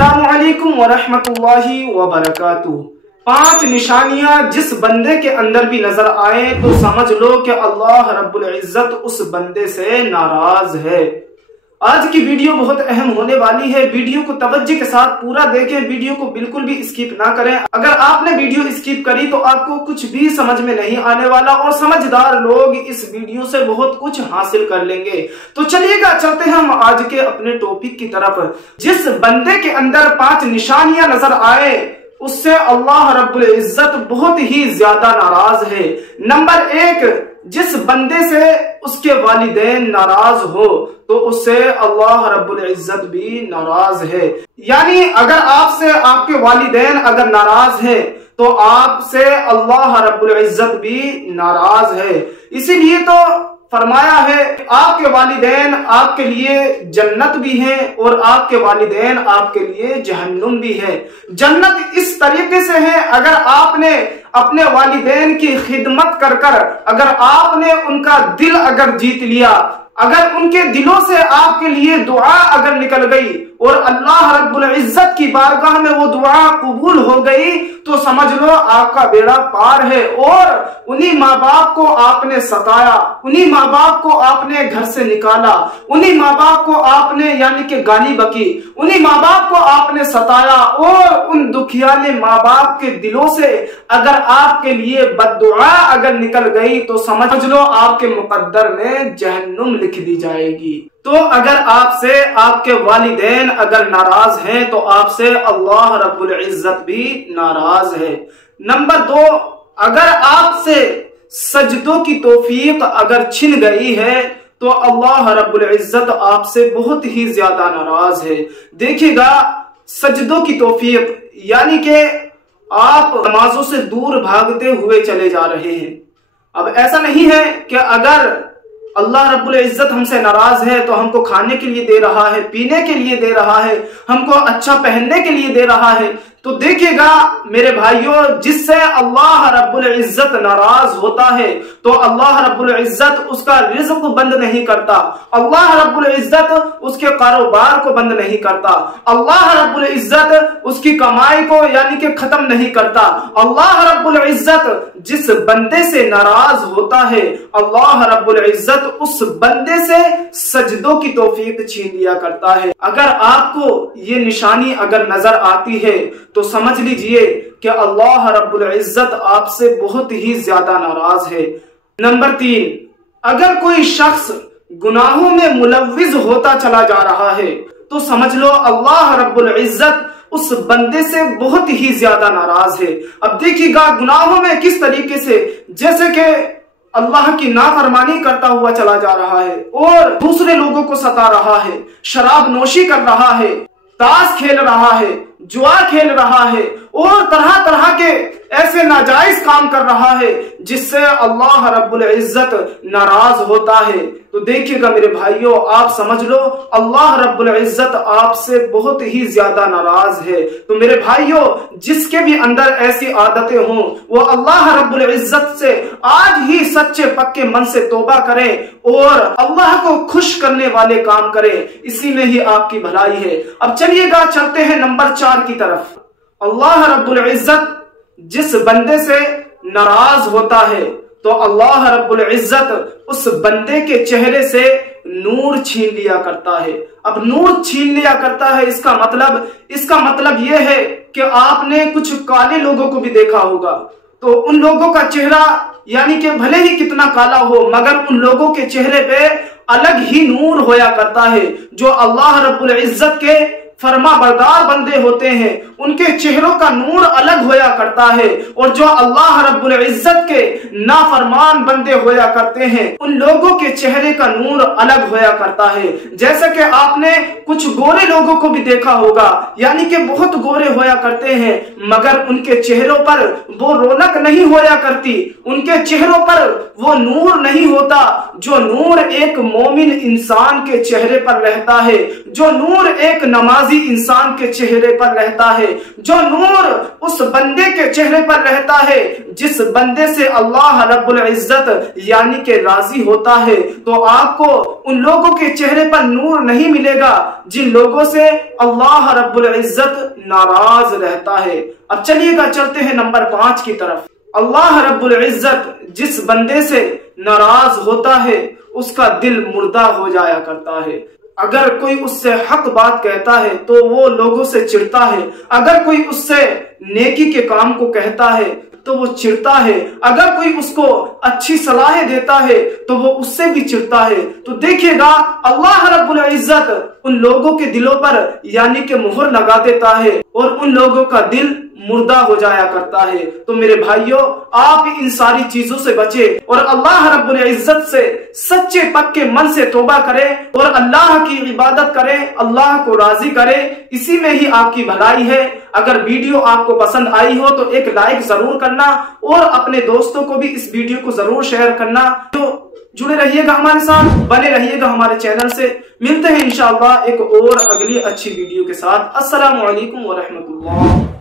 अस्सलामुअलैकुम वरहमतुल्लाहि वबरकातुहू। 5 निशानियां जिस बंदे के अंदर भी नजर आए तो समझ लो कि अल्लाह रब्बुल इज्जत उस बंदे से नाराज है। आज की वीडियो बहुत अहम होने वाली है। वीडियो को तवज्जो के साथ पूरा देखें, वीडियो को बिल्कुल भी स्किप ना करें। अगर आपने वीडियो स्किप करी तो आपको कुछ भी समझ में नहीं आने वाला और समझदार लोग इस वीडियो से बहुत कुछ हासिल कर लेंगे। तो चलिएगा चलते हैं हम आज के अपने टॉपिक की तरफ। जिस बंदे के अंदर 5 निशानियां नजर आए उससे अल्लाह रब्बुल इज्जत बहुत ही ज्यादा नाराज है। नंबर 1, जिस बंदे से उसके वालिदैन नाराज हो तो उससे अल्लाह रब्बुल इज्जत भी नाराज है। यानी अगर आपसे आपके वालिदैन अगर नाराज है तो आपसे अल्लाह रब्बुल इज्जत भी नाराज है। इसीलिए तो फरमाया है आपके वालिदैन आपके लिए जन्नत भी है और आपके वालिदैन आपके लिए जहन्नुम भी है। जन्नत इस तरीके से है, अगर आपने अपने वालिदैन की खिदमत कर कर अगर आपने उनका दिल अगर जीत लिया, अगर उनके दिलों से आपके लिए दुआ अगर निकल गई और अल्लाह रब्बुल इज्जत की बारगाह में वो दुआ कबूल हो गई तो समझ लो आपका बेड़ा पार है। और उन्हीं माँ बाप को आपने सताया, उन्हीं माँ बाप को आपने घर से निकाला, उन्हीं माँ बाप को आपने यानी कि गाली बकी, उन्हीं माँ बाप को आपने सताया और उन दुखियाले माँ बाप के दिलों से अगर आपके लिए बद्दुआ अगर निकल गई तो समझ लो आपके मुकद्दर में जहन्नुम लिख दी जाएगी। तो अगर आपसे आपके वालिदैन अगर नाराज हैं तो आपसे अल्लाह रब्बुल इज्जत भी नाराज है। नंबर 2, अगर आपसे सजदों की तौफीक अगर छिन गई है तो अल्लाह रब्बुल इज्जत आपसे बहुत ही ज्यादा नाराज है। देखिएगा, सजदों की तौफीक यानी कि आप नमाजों से दूर भागते हुए चले जा रहे हैं। अब ऐसा नहीं है कि अगर अल्लाह रब्बुल इज्जत हमसे नाराज है तो हमको खाने के लिए दे रहा है, पीने के लिए दे रहा है, हमको अच्छा पहनने के लिए दे रहा है। तो देखिएगा मेरे भाइयों, जिससे अल्लाह रब्बुल इज्जत नाराज होता है तो अल्लाह रब्बुल इज्जत उसका रिज़्क बंद नहीं करता, अल्लाह रब्बुल इज्जत उसके कारोबार को बंद नहीं करता, अल्लाह रब्बुल इज्जत उसकी कमाई को यानी कि खत्म नहीं करता। अल्लाह रब्बुल इज्जत जिस बंदे से नाराज होता है अल्लाह रब्बुल इज्जत उस बंदे से सजदों की तौफीक छीन लिया करता है। अगर आपको ये निशानी अगर नजर आती है तो समझ लीजिए कि अल्लाह रब्बुल इज्जत आपसे बहुत ही ज्यादा नाराज है। नंबर 3, अगर कोई शख्स गुनाहों में मुलव्विज होता चला जा रहा है तो समझ लो अल्लाह रब्बुल इज्जत उस बंदे से बहुत ही ज्यादा नाराज है। अब देखिएगा गुनाहों में किस तरीके से, जैसे कि अल्लाह की नाफरमानी करता हुआ चला जा रहा है और दूसरे लोगों को सता रहा है, शराब नोशी कर रहा है, ताश खेल रहा है, जुआ खेल रहा है और तरह तरह के ऐसे नाजायज काम कर रहा है जिससे अल्लाह रब्बुल इज्जत नाराज होता है। तो देखिएगा मेरे भाइयों, आप समझ लो अल्लाह रब्बुल इज्जत आपसे बहुत ही ज्यादा नाराज है। तो मेरे भाइयों, जिसके भी अंदर ऐसी आदतें हों वो अल्लाह रब्बुल इज्जत से आज ही सच्चे पक्के मन से तौबा करें और अल्लाह को खुश करने वाले काम करें, इसी में ही आपकी भलाई है। अब चलिएगा चलते हैं नंबर 4 की तरफ। अल्लाह रब्बुल इज्जत जिस बंदे से नाराज होता है तो अल्लाह रब्बुल इज्जत उस बंदे के चेहरे से नूर छीन लिया करता है। अब नूर छीन लिया करता है इसका मतलब यह है कि आपने कुछ काले लोगों को भी देखा होगा तो उन लोगों का चेहरा यानी कि भले ही कितना काला हो मगर उन लोगों के चेहरे पे अलग ही नूर होया करता है। जो अल्लाह रब्बुल इज्जत के फरमा बरदार बंदे होते हैं उनके चेहरों का नूर अलग होया करता है और जो अल्लाह रब्बुल इज्जत के नाफरमान बंदे होया करते हैं उन लोगों के चेहरे का नूर अलग होया करता है। जैसे कि आपने कुछ गोरे लोगों को भी देखा होगा, यानी कि बहुत गोरे होया करते हैं मगर उनके चेहरों पर वो रौनक नहीं होया करती, उनके चेहरों पर वो नूर नहीं होता जो नूर एक मोमिन इंसान के चेहरे पर रहता है, जो नूर एक नमाज राजी इंसान के चेहरे पर रहता है, जो नूर उस बंदे के चेहरे पर रहता है जिस बंदे से अल्लाह रब्बुल इज्जत यानी के राजी होता है, तो आपको उन लोगों के चेहरे पर नूर नहीं मिलेगा जिन लोगों से अल्लाह रब्बुल इज्जत नाराज रहता है। अब चलिएगा चलते हैं नंबर 5 की तरफ। अल्लाह रब्बुल इज्जत जिस बंदे से नाराज होता है उसका दिल मुर्दा हो जाया करता है। अगर कोई उससे हक बात कहता है तो वो लोगों से चिढ़ता है, अगर कोई उससे नेकी के काम को कहता है तो वो चिढ़ता है, अगर कोई उसको अच्छी सलाहें देता है तो वो उससे भी चिढ़ता है। तो देखिएगा अल्लाह रब्बुल इज्जत उन लोगों के दिलों पर यानी कि मुहर लगा देता है और उन लोगों का दिल मुर्दा हो जाया करता है। तो मेरे भाइयों, आप इन सारी चीजों से बचे और अल्लाह रब्बुल इज्जत से सच्चे पक्के मन से तौबा करें और अल्लाह की इबादत करें, अल्लाह को राजी करें, इसी में ही आपकी भलाई है। अगर वीडियो आपको पसंद आई हो तो एक लाइक जरूर करना और अपने दोस्तों को भी इस वीडियो को जरूर शेयर करना। तो जुड़े रहिएगा हमारे साथ, बने रहिएगा हमारे चैनल से। मिलते हैं इंशाअल्लाह एक और अगली अच्छी वीडियो के साथ। अस्सलामु अलैकुम व रहमतुल्लाह।